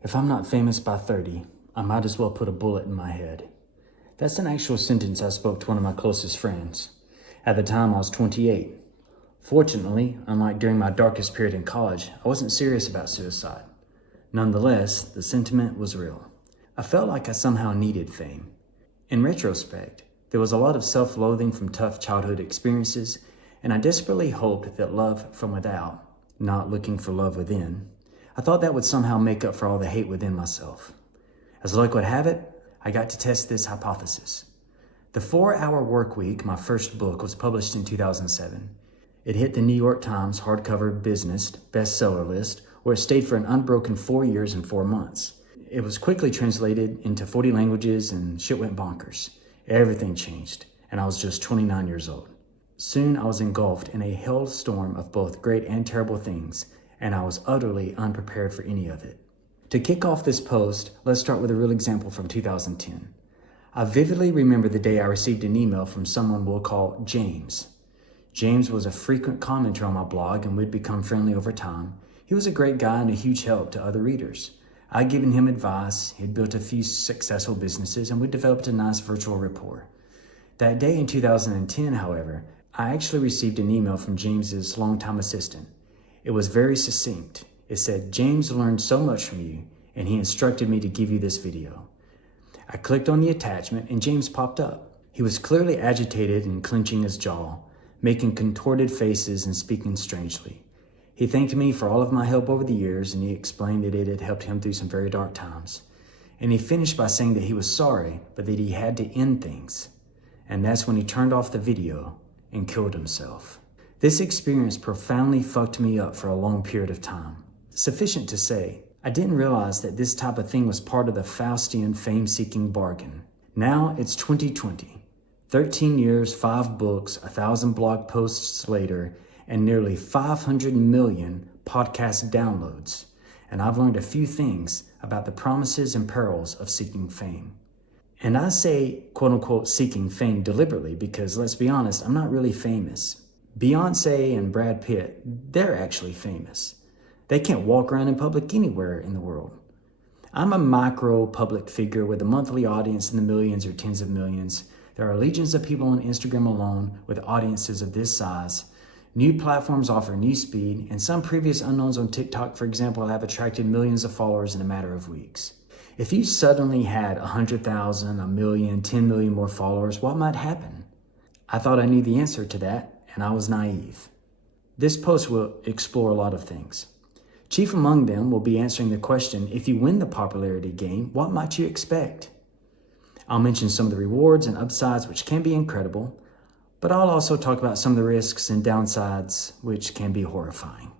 If I'm not famous by 30, I might as well put a bullet in my head. That's an actual sentence I spoke to one of my closest friends. At the time, I was 28. Fortunately, unlike during my darkest period in college, I wasn't serious about suicide. Nonetheless, the sentiment was real. I felt like I somehow needed fame. In retrospect, there was a lot of self-loathing from tough childhood experiences, and I desperately hoped that love from without, not looking for love within, I thought that would somehow make up for all the hate within myself. As luck would have it, I got to test this hypothesis. The 4-Hour Workweek, my first book, was published in 2007. It hit the New York Times hardcover business bestseller list, where it stayed for an unbroken 4 years and 4 months. It was quickly translated into 40 languages and shit went bonkers. Everything changed, and I was just 29 years old. Soon I was engulfed in a hailstorm of both great and terrible things, and I was utterly unprepared for any of it. To kick off this post, let's start with a real example from 2010. I vividly remember the day I received an email from someone we'll call James. James was a frequent commenter on my blog, and we'd become friendly over time. He was a great guy and a huge help to other readers. I'd given him advice, he'd built a few successful businesses, and we'd developed a nice virtual rapport. That day in 2010, however, I actually received an email from James's longtime assistant. It was very succinct. It said, "James learned so much from you, and he instructed me to give you this video." I clicked on the attachment, and James popped up. He was clearly agitated and clenching his jaw, making contorted faces and speaking strangely. He thanked me for all of my help over the years, and he explained that it had helped him through some very dark times. And he finished by saying that he was sorry, but that he had to end things. And that's when he turned off the video and killed himself. This experience profoundly fucked me up for a long period of time. Sufficient to say, I didn't realize that this type of thing was part of the Faustian fame-seeking bargain. Now it's 2020. 13 years, 5 books, 1,000 blog posts later, and nearly 500 million podcast downloads. And I've learned a few things about the promises and perils of seeking fame. And I say, quote unquote, seeking fame deliberately because, let's be honest, I'm not really famous. Beyonce and Brad Pitt, they're actually famous. They can't walk around in public anywhere in the world. I'm a micro public figure with a monthly audience in the millions or tens of millions. There are legions of people on Instagram alone with audiences of this size. New platforms offer new speed, and some previous unknowns on TikTok, for example, have attracted millions of followers in a matter of weeks. If you suddenly had 100,000, 1 million, 10 million more followers, what might happen? I thought I knew the answer to that, and I was naive. This post will explore a lot of things. Chief among them will be answering the question, if you win the popularity game, what might you expect? I'll mention some of the rewards and upsides, which can be incredible, but I'll also talk about some of the risks and downsides, which can be horrifying.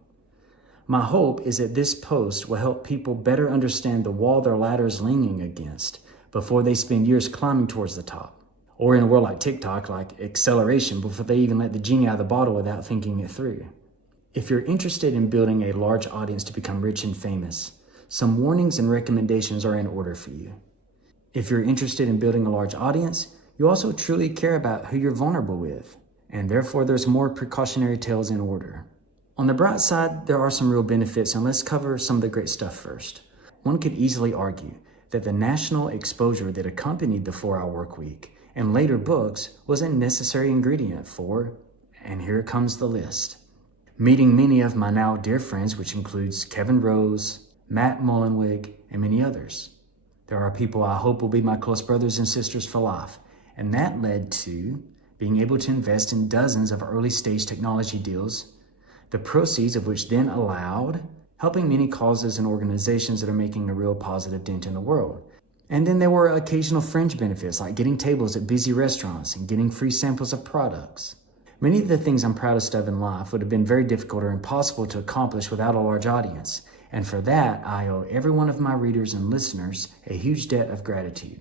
My hope is that this post will help people better understand the wall their ladder is leaning against before they spend years climbing towards the top. Or in a world like TikTok, like acceleration before they even let the genie out of the bottle without thinking it through. If you're interested in building a large audience to become rich and famous, some warnings and recommendations are in order for you. If you're interested in building a large audience, you also truly care about who you're vulnerable with, and therefore there's more precautionary tales in order. On the bright side, there are some real benefits, and let's cover some of the great stuff first. One could easily argue that the national exposure that accompanied the 4-Hour Workweek and later books was a necessary ingredient for, and here comes the list. Meeting many of my now dear friends, which includes Kevin Rose, Matt Mullenweg, and many others. There are people I hope will be my close brothers and sisters for life, and that led to being able to invest in dozens of early-stage technology deals, the proceeds of which then allowed helping many causes and organizations that are making a real positive dent in the world. And then there were occasional fringe benefits like getting tables at busy restaurants and getting free samples of products. Many of the things I'm proudest of in life would have been very difficult or impossible to accomplish without a large audience. And for that, I owe every one of my readers and listeners a huge debt of gratitude.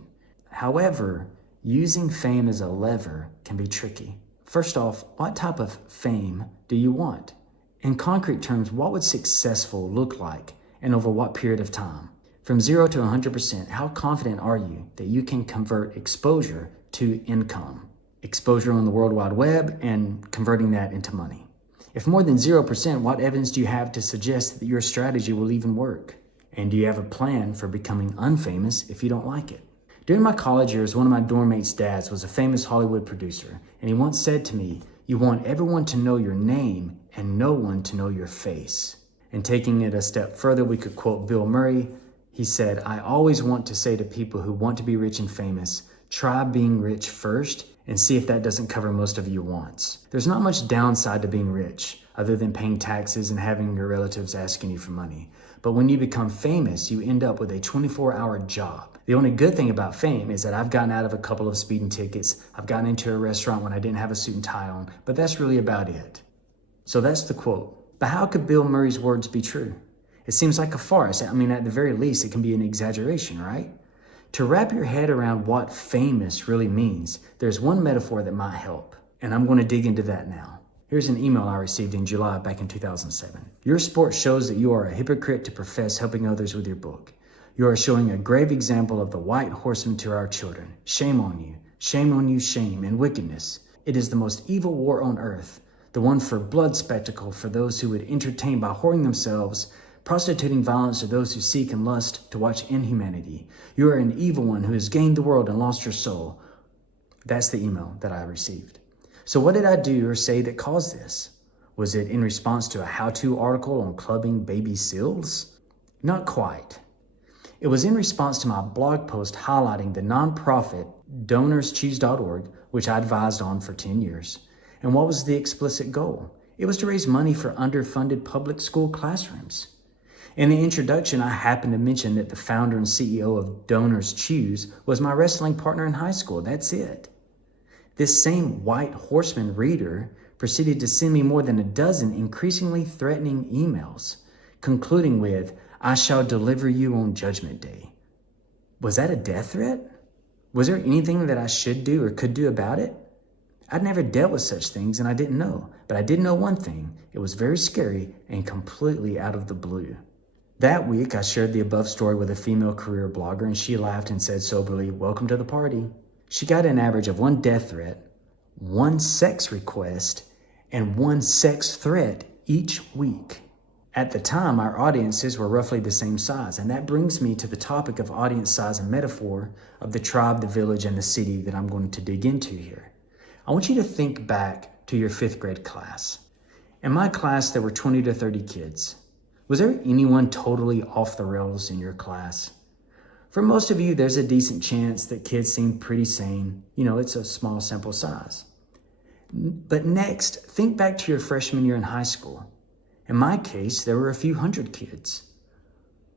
However, using fame as a lever can be tricky. First off, what type of fame do you want? In concrete terms, what would successful look like and over what period of time? From 0 to 100%, how confident are you that you can convert exposure to income? Exposure on the World Wide Web and converting that into money. If more than 0%, what evidence do you have to suggest that your strategy will even work? And do you have a plan for becoming unfamous if you don't like it? During my college years, one of my dorm mates' dads was a famous Hollywood producer, and he once said to me, "You want everyone to know your name and no one to know your face." And taking it a step further, we could quote Bill Murray. He said, "I always want to say to people who want to be rich and famous, try being rich first and see if that doesn't cover most of your wants." There's not much downside to being rich other than paying taxes and having your relatives asking you for money. But when you become famous, you end up with a 24-hour job. The only good thing about fame is that I've gotten out of a couple of speeding tickets. I've gotten into a restaurant when I didn't have a suit and tie on, but that's really about it. So that's the quote. But how could Bill Murray's words be true? It seems like a farce. I mean, at the very least, it can be an exaggeration, right? To wrap your head around what famous really means, there's one metaphor that might help, and I'm going to dig into that now. Here's an email I received in July back in 2007. "Your sport shows that you are a hypocrite to profess helping others with your book. You are showing a grave example of the white horseman to our children. Shame on you, shame and wickedness. It is the most evil war on earth, the one for blood spectacle for those who would entertain by whoring themselves, prostituting violence to those who seek and lust to watch inhumanity. You are an evil one who has gained the world and lost your soul." That's the email that I received. So what did I do or say that caused this? Was it in response to a how-to article on clubbing baby seals? Not quite. It was in response to my blog post highlighting the nonprofit DonorsChoose.org, which I advised on for 10 years. And what was the explicit goal? It was to raise money for underfunded public school classrooms. In the introduction, I happened to mention that the founder and CEO of Donors Choose was my wrestling partner in high school. That's it. This same white horseman reader proceeded to send me more than a dozen increasingly threatening emails, concluding with, "I shall deliver you on Judgment Day." Was that a death threat? Was there anything that I should do or could do about it? I'd never dealt with such things and I didn't know, but I did know one thing. It was very scary and completely out of the blue. That week, I shared the above story with a female career blogger, and she laughed and said soberly, "Welcome to the party." She got an average of one death threat, one sex request, and one sex threat each week. At the time, our audiences were roughly the same size, and that brings me to the topic of audience size and metaphor of the tribe, the village, and the city that I'm going to dig into here. I want you to think back to your 5th grade class. In my class, there were 20 to 30 kids. Was there anyone totally off the rails in your class? For most of you, there's a decent chance that kids seem pretty sane. It's a small sample size. But next, think back to your freshman year in high school. In my case, there were a few hundred kids.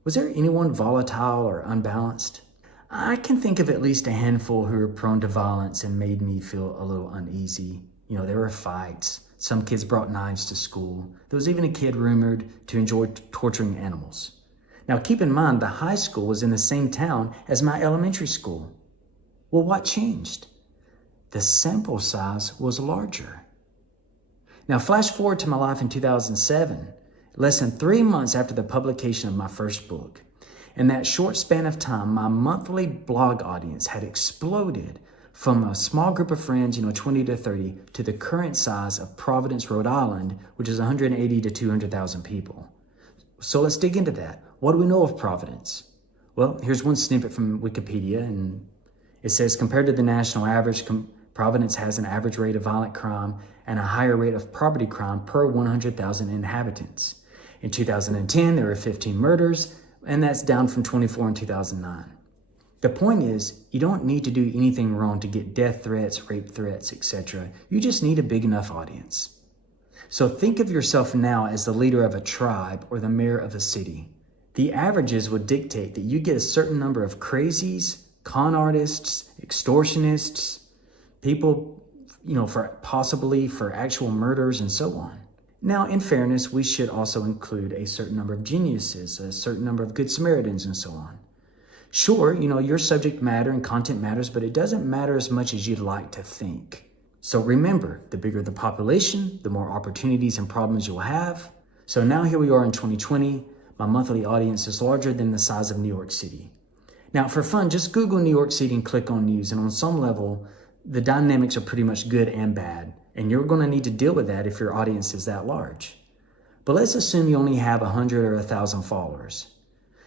Was there anyone volatile or unbalanced? I can think of at least a handful who were prone to violence and made me feel a little uneasy. There were fights. Some kids brought knives to school. There was even a kid rumored to enjoy torturing animals. Now keep in mind, the high school was in the same town as my elementary school. Well, what changed? The sample size was larger. Now flash forward to my life in 2007, less than 3 months after the publication of my first book. In that short span of time, my monthly blog audience had exploded from a small group of friends, 20 to 30, to the current size of Providence, Rhode Island, which is 180 to 200,000 people. So let's dig into that. What do we know of Providence? Well, here's one snippet from Wikipedia, and it says, compared to the national average, Providence has an average rate of violent crime and a higher rate of property crime per 100,000 inhabitants. In 2010, there were 15 murders, and that's down from 24 in 2009. The point is, you don't need to do anything wrong to get death threats, rape threats, etc. You just need a big enough audience. So think of yourself now as the leader of a tribe or the mayor of a city. The averages would dictate that you get a certain number of crazies, con artists, extortionists, people, for actual murders and so on. Now, in fairness, we should also include a certain number of geniuses, a certain number of good Samaritans and so on. Sure, your subject matter and content matters, but it doesn't matter as much as you'd like to think. So remember, the bigger the population, the more opportunities and problems you'll have. So now here we are in 2020. My monthly audience is larger than the size of New York City. Now, for fun, just Google New York City and click on news. And on some level, the dynamics are pretty much good and bad. And you're going to need to deal with that if your audience is that large. But let's assume you only have 100 or 1,000 followers.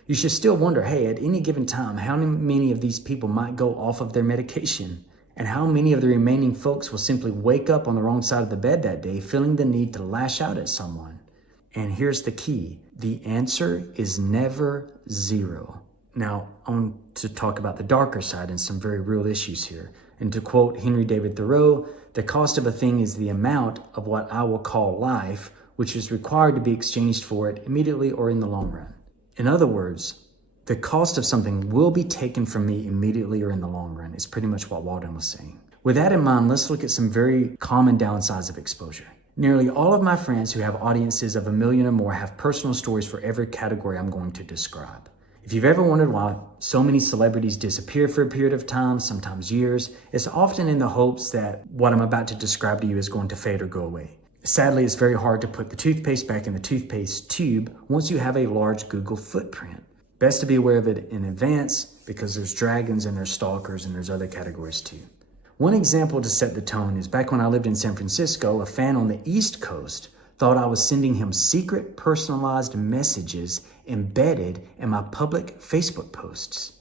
You should still wonder, hey, at any given time, how many of these people might go off of their medication? And how many of the remaining folks will simply wake up on the wrong side of the bed that day, feeling the need to lash out at someone? And here's the key. The answer is never zero. Now, I want to talk about the darker side and some very real issues here. And to quote Henry David Thoreau, the cost of a thing is the amount of what I will call life, which is required to be exchanged for it immediately or in the long run. In other words, the cost of something will be taken from me immediately or in the long run, is pretty much what Walden was saying. With that in mind, let's look at some very common downsides of exposure. Nearly all of my friends who have audiences of 1 million or more have personal stories for every category I'm going to describe. If you've ever wondered why so many celebrities disappear for a period of time, sometimes years, it's often in the hopes that what I'm about to describe to you is going to fade or go away. Sadly, it's very hard to put the toothpaste back in the toothpaste tube once you have a large Google footprint. Best to be aware of it in advance because there's dragons and there's stalkers and there's other categories too. One example to set the tone is back when I lived in San Francisco, a fan on the East Coast thought I was sending him secret personalized messages embedded in my public Facebook posts.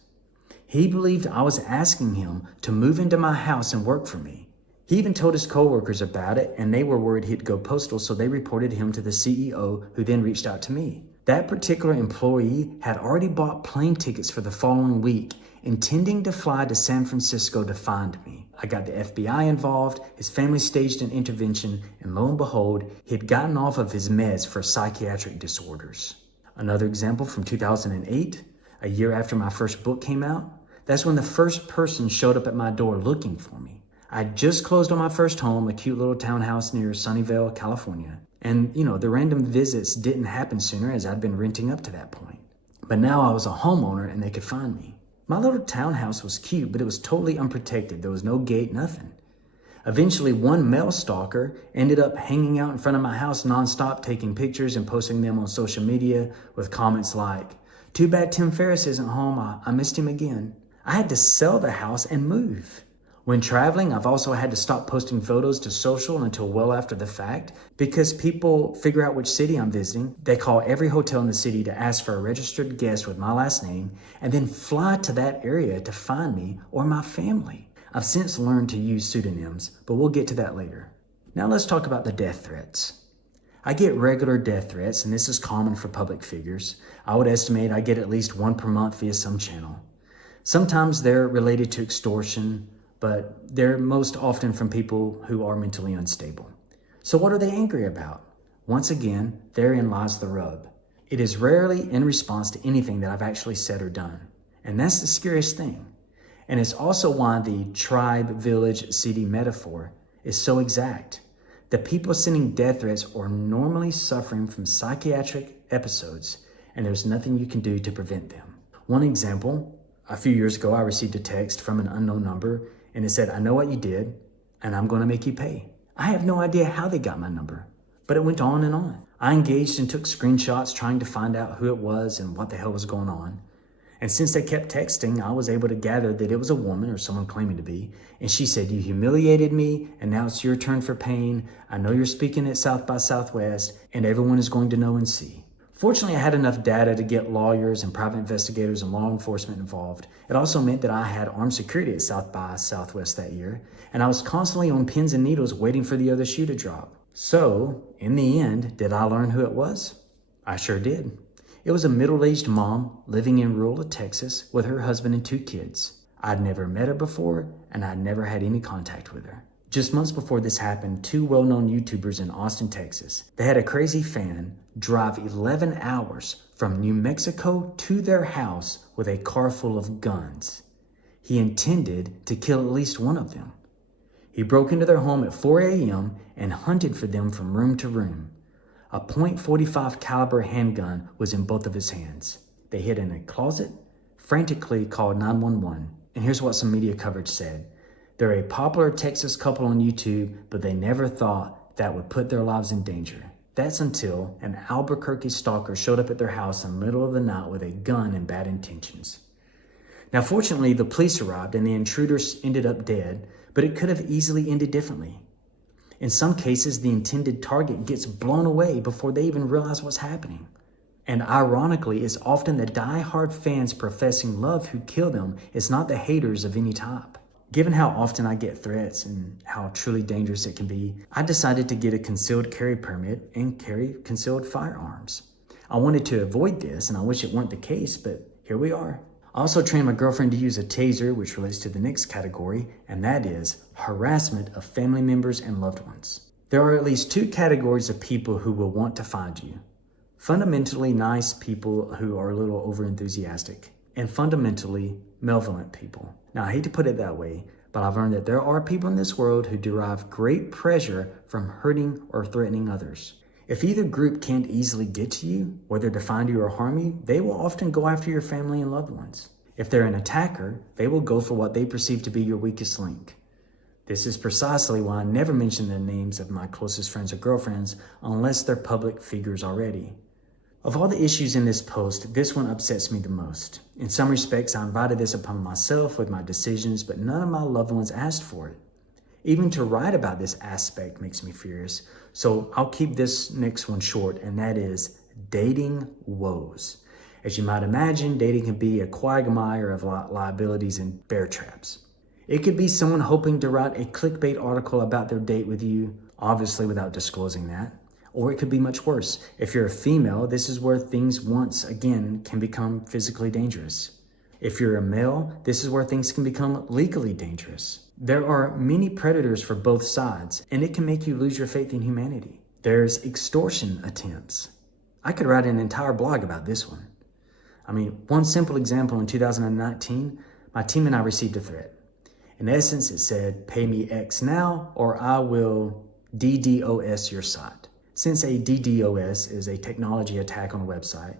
He believed I was asking him to move into my house and work for me. He even told his coworkers about it, and they were worried he'd go postal, so they reported him to the CEO, who then reached out to me. That particular employee had already bought plane tickets for the following week, intending to fly to San Francisco to find me. I got the FBI involved, his family staged an intervention, and lo and behold, he had gotten off of his meds for psychiatric disorders. Another example from 2008, a year after my first book came out, that's when the first person showed up at my door looking for me. I just closed on my first home, a cute little townhouse near Sunnyvale, California. And, the random visits didn't happen sooner as I'd been renting up to that point. But now I was a homeowner and they could find me. My little townhouse was cute, but it was totally unprotected. There was no gate, nothing. Eventually, one male stalker ended up hanging out in front of my house nonstop, taking pictures and posting them on social media with comments like, "Too bad Tim Ferriss isn't home. I missed him again." I had to sell the house and move. When traveling, I've also had to stop posting photos to social until well after the fact because people figure out which city I'm visiting. They call every hotel in the city to ask for a registered guest with my last name and then fly to that area to find me or my family. I've since learned to use pseudonyms, but we'll get to that later. Now let's talk about the death threats. I get regular death threats, and this is common for public figures. I would estimate I get at least one per month via some channel. Sometimes they're related to extortion, but they're most often from people who are mentally unstable. So what are they angry about? Once again, therein lies the rub. It is rarely in response to anything that I've actually said or done. And that's the scariest thing. And it's also why the tribe, village, city metaphor is so exact. The people sending death threats are normally suffering from psychiatric episodes, and there's nothing you can do to prevent them. One example, a few years ago, I received a text from an unknown number, and it said, "I know what you did, and I'm going to make you pay." I have no idea how they got my number, but it went on and on. I engaged and took screenshots trying to find out who it was and what the hell was going on. And since they kept texting, I was able to gather that it was a woman or someone claiming to be. And she said, "You humiliated me, and now it's your turn for pain. I know you're speaking at South by Southwest, and everyone is going to know and see." Fortunately, I had enough data to get lawyers and private investigators and law enforcement involved. It also meant that I had armed security at South by Southwest that year, and I was constantly on pins and needles waiting for the other shoe to drop. So, in the end, did I learn who it was? I sure did. It was a middle-aged mom living in rural Texas with her husband and 2 kids. I'd never met her before, and I'd never had any contact with her. Just months before this happened, 2 well-known YouTubers in Austin, Texas, they had a crazy fan drive 11 hours from New Mexico to their house with a car full of guns. He intended to kill at least one of them. He broke into their home at 4 a.m. and hunted for them from room to room. A .45 caliber handgun was in both of his hands. They hid in a closet, frantically called 911. And here's what some media coverage said. They're a popular Texas couple on YouTube, but they never thought that would put their lives in danger. That's until an Albuquerque stalker showed up at their house in the middle of the night with a gun and bad intentions. Now, fortunately, the police arrived and the intruders ended up dead, but it could have easily ended differently. In some cases, the intended target gets blown away before they even realize what's happening. And ironically, it's often the die-hard fans professing love who kill them. It's not the haters of any type. Given how often I get threats and how truly dangerous it can be, I decided to get a concealed carry permit and carry concealed firearms. I wanted to avoid this, and I wish it weren't the case, but here we are. I also trained my girlfriend to use a taser, which relates to the next category, and that is harassment of family members and loved ones. There are at least two categories of people who will want to find you. Fundamentally nice people who are a little overenthusiastic, and fundamentally malevolent people. Now, I hate to put it that way, but I've learned that there are people in this world who derive great pleasure from hurting or threatening others. If either group can't easily get to you, whether to find you or harm you, they will often go after your family and loved ones. If they're an attacker, they will go for what they perceive to be your weakest link. This is precisely why I never mention the names of my closest friends or girlfriends unless they're public figures already. Of all the issues in this post, this one upsets me the most. In some respects, I invited this upon myself with my decisions, but none of my loved ones asked for it. Even to write about this aspect makes me furious, so I'll keep this next one short, and that is dating woes. As you might imagine, dating can be a quagmire of liabilities and bear traps. It could be someone hoping to write a clickbait article about their date with you, obviously without disclosing that. Or it could be much worse. If you're a female, this is where things once again can become physically dangerous. If you're a male, this is where things can become legally dangerous. There are many predators for both sides, and it can make you lose your faith in humanity. There's extortion attempts. I could write an entire blog about this one. One simple example, in 2019, my team and I received a threat. In essence, it said, pay me X now, or I will DDoS your site. Since a DDoS is a technology attack on a website,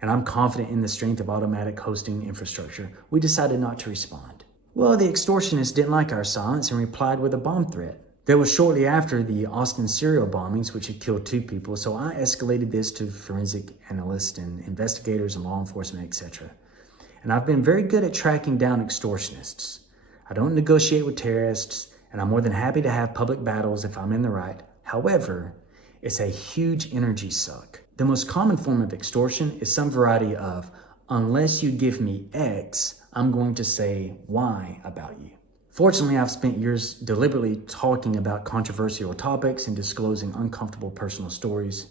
and I'm confident in the strength of automatic hosting infrastructure, we decided not to respond. Well, the extortionist didn't like our silence and replied with a bomb threat. That was shortly after the Austin serial bombings, which had killed 2 people, so I escalated this to forensic analysts and investigators and law enforcement, etc. And I've been very good at tracking down extortionists. I don't negotiate with terrorists, and I'm more than happy to have public battles if I'm in the right. However, it's a huge energy suck. The most common form of extortion is some variety of, unless you give me X, I'm going to say Y about you. Fortunately, I've spent years deliberately talking about controversial topics and disclosing uncomfortable personal stories.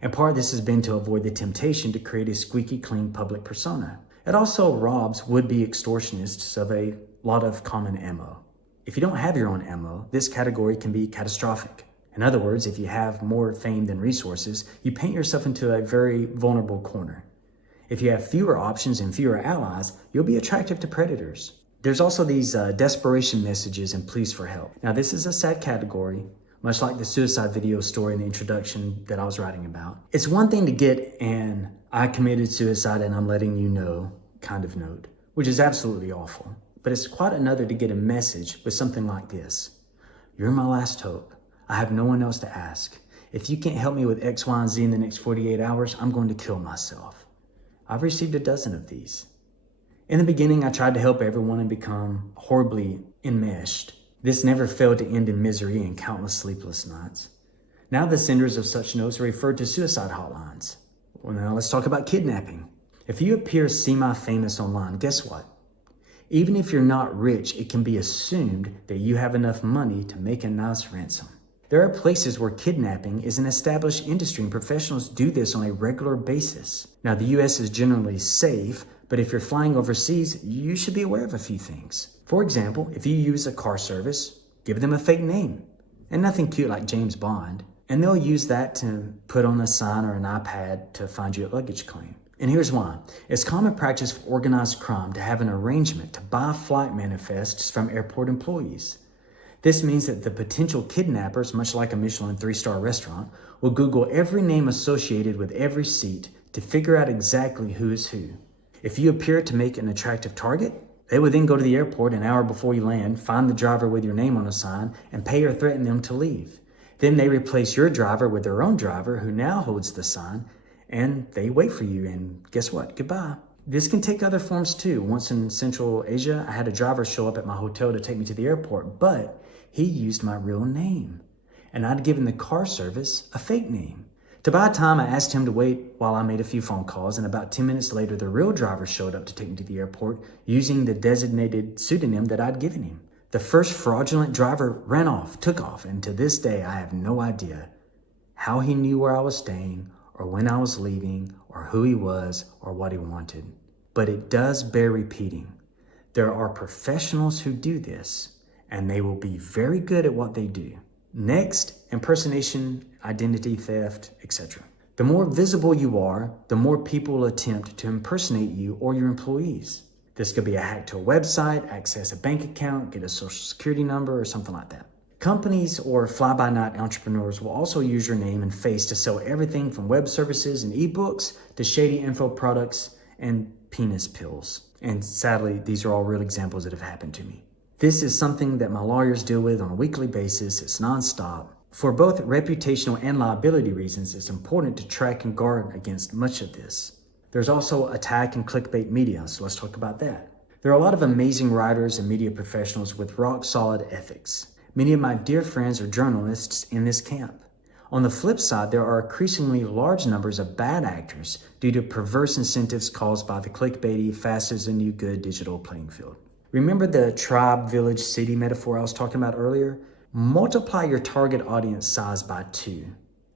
And part of this has been to avoid the temptation to create a squeaky clean public persona. It also robs would-be extortionists of a lot of common ammo. If you don't have your own ammo, this category can be catastrophic. In other words, if you have more fame than resources, you paint yourself into a very vulnerable corner. If you have fewer options and fewer allies, you'll be attractive to predators. There's also these desperation messages and pleas for help. Now, this is a sad category, much like the suicide video story in the introduction that I was writing about. It's one thing to get an "I committed suicide and I'm letting you know" kind of note, which is absolutely awful. But it's quite another to get a message with something like this. You're my last hope. I have no one else to ask. If you can't help me with X, Y, and Z in the next 48 hours, I'm going to kill myself. I've received a dozen of these. In the beginning, I tried to help everyone and become horribly enmeshed. This never failed to end in misery and countless sleepless nights. Now the senders of such notes are referred to suicide hotlines. Well, now let's talk about kidnapping. If you appear semi-famous online, guess what? Even if you're not rich, it can be assumed that you have enough money to make a nice ransom. There are places where kidnapping is an established industry and professionals do this on a regular basis. Now, the US is generally safe, but if you're flying overseas, you should be aware of a few things. For example, if you use a car service, give them a fake name and nothing cute like James Bond, and they'll use that to put on a sign or an iPad to find you a luggage claim. And here's why. It's common practice for organized crime to have an arrangement to buy flight manifests from airport employees. This means that the potential kidnappers, much like a Michelin 3-star restaurant, will Google every name associated with every seat to figure out exactly who is who. If you appear to make an attractive target, they would then go to the airport an hour before you land, find the driver with your name on a sign, and pay or threaten them to leave. Then they replace your driver with their own driver who now holds the sign, and they wait for you, and guess what? Goodbye. This can take other forms too. Once in Central Asia, I had a driver show up at my hotel to take me to the airport, but he used my real name. And I'd given the car service a fake name. To buy time, I asked him to wait while I made a few phone calls, and about 10 minutes later, the real driver showed up to take me to the airport using the designated pseudonym that I'd given him. The first fraudulent driver took off, and to this day, I have no idea how he knew where I was staying, or when I was leaving, or who he was, or what he wanted. But it does bear repeating. There are professionals who do this, and they will be very good at what they do. Next, impersonation, identity theft, etc. The more visible you are, the more people will attempt to impersonate you or your employees. This could be a hack to a website, access a bank account, get a social security number, or something like that. Companies or fly-by-night entrepreneurs will also use your name and face to sell everything from web services and ebooks to shady info products and penis pills. And sadly, these are all real examples that have happened to me. This is something that my lawyers deal with on a weekly basis. It's nonstop. For both reputational and liability reasons, it's important to track and guard against much of this. There's also attack and clickbait media, so let's talk about that. There are a lot of amazing writers and media professionals with rock-solid ethics. Many of my dear friends are journalists in this camp. On the flip side, there are increasingly large numbers of bad actors due to perverse incentives caused by the clickbaity, fast as a new good digital playing field. Remember the tribe, village, city metaphor I was talking about earlier? Multiply your target audience size by 2.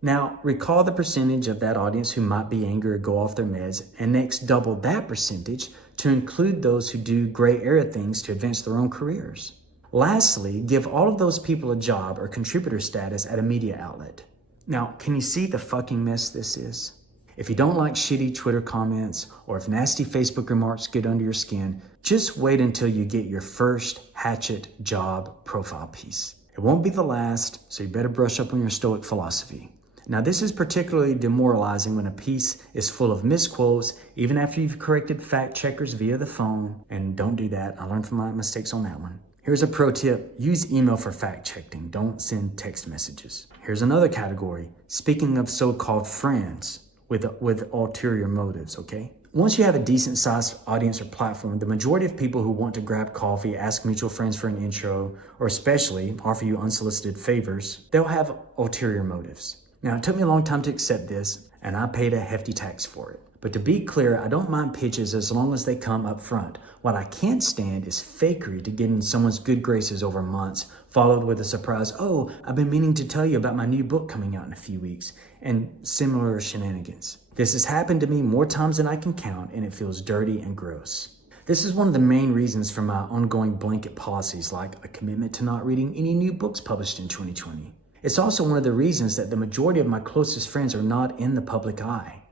Now, recall the percentage of that audience who might be angry or go off their meds, and next double that percentage to include those who do gray area things to advance their own careers. Lastly, give all of those people a job or contributor status at a media outlet. Now, can you see the fucking mess this is? If you don't like shitty Twitter comments or if nasty Facebook remarks get under your skin, just wait until you get your first hatchet job profile piece. It won't be the last, so you better brush up on your Stoic philosophy. Now, this is particularly demoralizing when a piece is full of misquotes, even after you've corrected fact checkers via the phone. And don't do that. I learned from my mistakes on that one. Here's a pro tip. Use email for fact checking. Don't send text messages. Here's another category. Speaking of so-called friends with ulterior motives, okay? Once you have a decent sized audience or platform, the majority of people who want to grab coffee, ask mutual friends for an intro, or especially offer you unsolicited favors, they'll have ulterior motives. Now, it took me a long time to accept this, and I paid a hefty tax for it. But to be clear, I don't mind pitches as long as they come up front. What I can't stand is fakery to get in someone's good graces over months, followed with a surprise, "Oh, I've been meaning to tell you about my new book coming out in a few weeks," and similar shenanigans. This has happened to me more times than I can count, and it feels dirty and gross. This is one of the main reasons for my ongoing blanket policies, like a commitment to not reading any new books published in 2020. It's also one of the reasons that the majority of my closest friends are not in the public eye.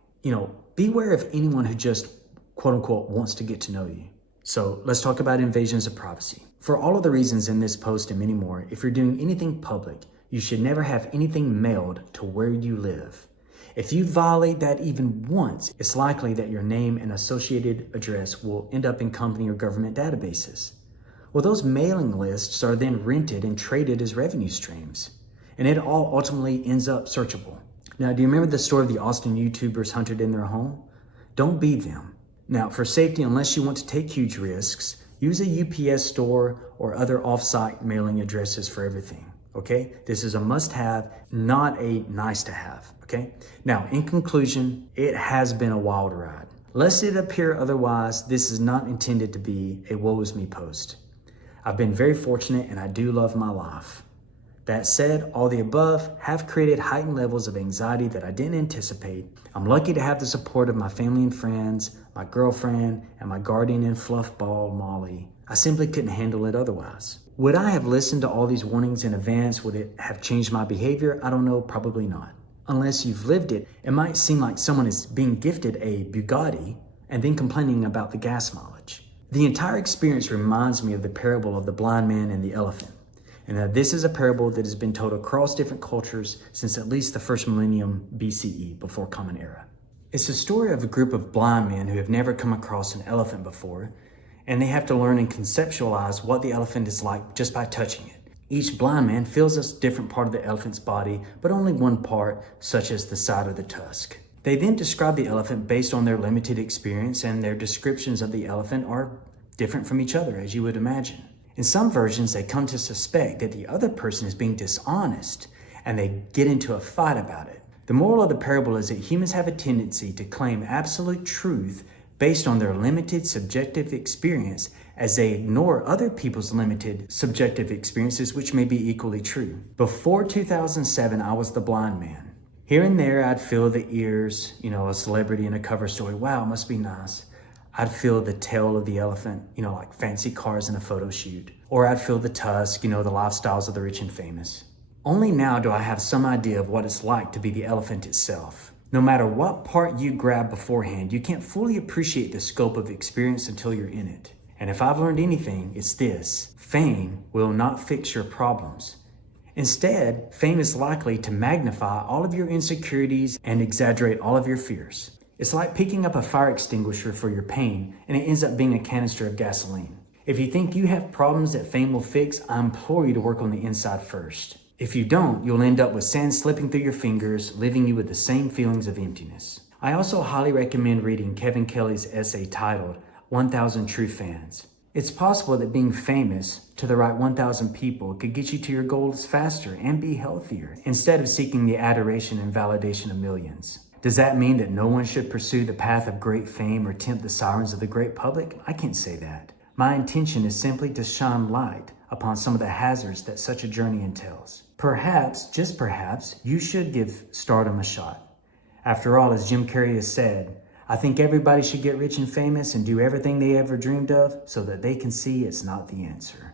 Beware of anyone who just, quote unquote, wants to get to know you. So let's talk about invasions of privacy. For all of the reasons in this post and many more, if you're doing anything public, you should never have anything mailed to where you live. If you violate that even once, it's likely that your name and associated address will end up in company or government databases. Well, those mailing lists are then rented and traded as revenue streams, and it all ultimately ends up searchable. Now, do you remember the story of the Austin YouTubers hunted in their home? Don't be them. Now, for safety, unless you want to take huge risks, use a UPS store or other off-site mailing addresses for everything, okay? This is a must-have, not a nice-to-have, okay? Now, in conclusion, it has been a wild ride. Lest it appear otherwise, this is not intended to be a woe is me post. I've been very fortunate and I do love my life. That said, all the above have created heightened levels of anxiety that I didn't anticipate. I'm lucky to have the support of my family and friends, my girlfriend, and my guardian and fluff ball, Molly. I simply couldn't handle it otherwise. Would I have listened to all these warnings in advance? Would it have changed my behavior? I don't know, probably not. Unless you've lived it, it might seem like someone is being gifted a Bugatti and then complaining about the gas mileage. The entire experience reminds me of the parable of the blind man and the elephant. And that this is a parable that has been told across different cultures since at least the first millennium BCE, before Common Era. It's the story of a group of blind men who have never come across an elephant before, and they have to learn and conceptualize what the elephant is like just by touching it. Each blind man feels a different part of the elephant's body, but only one part, such as the side of the tusk. They then describe the elephant based on their limited experience, and their descriptions of the elephant are different from each other, as you would imagine. In some versions, they come to suspect that the other person is being dishonest, and they get into a fight about it. The moral of the parable is that humans have a tendency to claim absolute truth based on their limited subjective experience as they ignore other people's limited subjective experiences, which may be equally true. Before 2007, I was the blind man. Here and there, I'd feel the ears, a celebrity in a cover story. Wow, it must be nice. I'd feel the tail of the elephant, like fancy cars in a photo shoot. Or I'd feel the tusk, the lifestyles of the rich and famous. Only now do I have some idea of what it's like to be the elephant itself. No matter what part you grab beforehand, you can't fully appreciate the scope of experience until you're in it. And if I've learned anything, it's this: fame will not fix your problems. Instead, fame is likely to magnify all of your insecurities and exaggerate all of your fears. It's like picking up a fire extinguisher for your pain, and it ends up being a canister of gasoline. If you think you have problems that fame will fix, I implore you to work on the inside first. If you don't, you'll end up with sand slipping through your fingers, leaving you with the same feelings of emptiness. I also highly recommend reading Kevin Kelly's essay titled 1,000 True Fans. It's possible that being famous to the right 1,000 people could get you to your goals faster and be healthier, instead of seeking the adoration and validation of millions. Does that mean that no one should pursue the path of great fame or tempt the sirens of the great public? I can't say that. My intention is simply to shine light upon some of the hazards that such a journey entails. Perhaps, just perhaps, you should give stardom a shot. After all, as Jim Carrey has said, I think everybody should get rich and famous and do everything they ever dreamed of so that they can see it's not the answer.